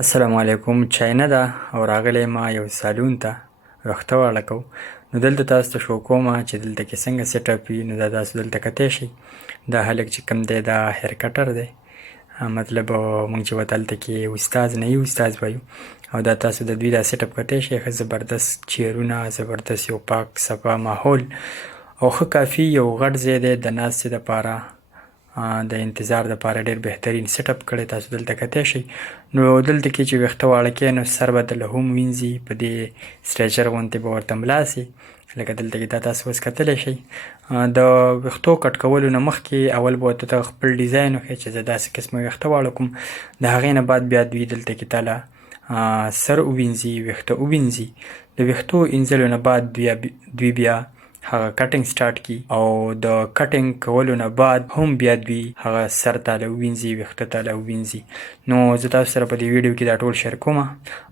السلام علیکم. چاینه ده او راغلی ما یو سالون ته ویښته واړه کوو. نو دلته تاسو ته شو کومه چې دلته کې څنګه سیټ اپ وي. نو دا تاسو دلته کتی شئ. دا هلک چې کوم دی دا هیر کټر دی. مطلب موږ چې ورته هلته کې استاد نه یو استاد وایو. او دا تاسو د دوی دا سیټ اپ کتی شئ. ښه زبردست چیرونه، زبردست یو پاک صفا ماحول او ښه کافي یو غټ ځای دی د ناستې دپاره، د انتظار دپاره ډېر بهترین سیټ اپ کړی. تاسو دلته کتی شئ. نو دلته کې چې ویښته واړه کړئ نو سر به دله هم وینځي، په دې سټریچر غوندې به ورته ملا سي. لکه دلته کې دا تاسو اوس کتلی شئ. د ویښتو کټ کولو نه مخکې اول به ورته ته خپل ډیزاین وښیي چې زه داسې قسمه ویښته واړه کوم. د هغې نه بعد بیا دوی دلته کې تاله سر ووینځي، ویښته ووینځي. د ویښتو وینځلو نه بعد دوی بیا هغه کټینګ سټارټ کی او د کټینګ کولو نه بعد هم بیا دوی هغه سر تاله ووینځي، ویښته تاله ووینځي. نو زه تاسو سره په دې ویډیو کې دا ټول شیر کوم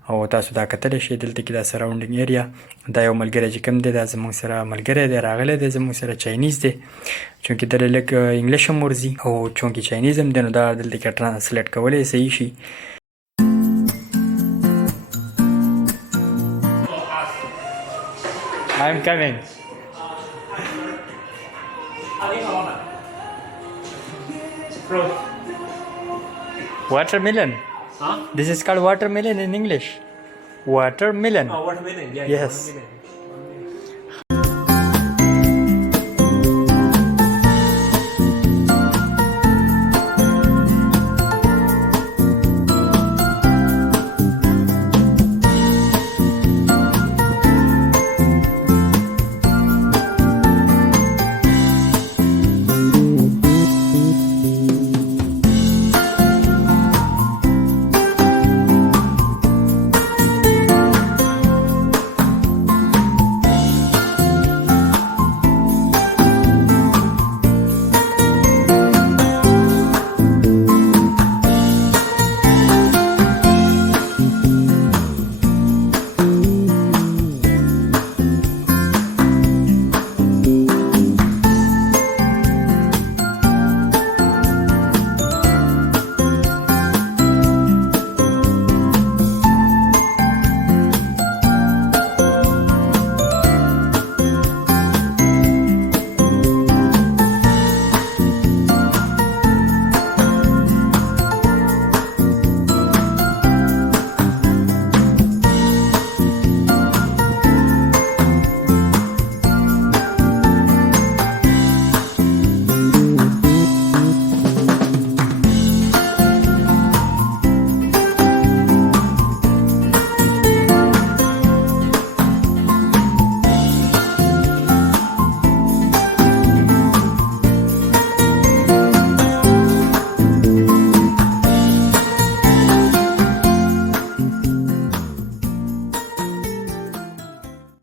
او تاسو دا کتلی شئ. دلته کې دا سراونډینګ ایریا، دا یو ملګری چې کوم دی دا زموږ سره ملګری دی، راغلی دی زموږ سره، چاینیز دی. چونکې دله لږ انګلیش هم ورځي او چونکې چاینیز هم دی نو دا دلته کې ټرانسلیټ کولی صحیح شي. I am coming. Fruit. Watermelon. Huh? This is called watermelon in English. Watermelon. Oh, watermelon. Yeah, Yes. watermelon.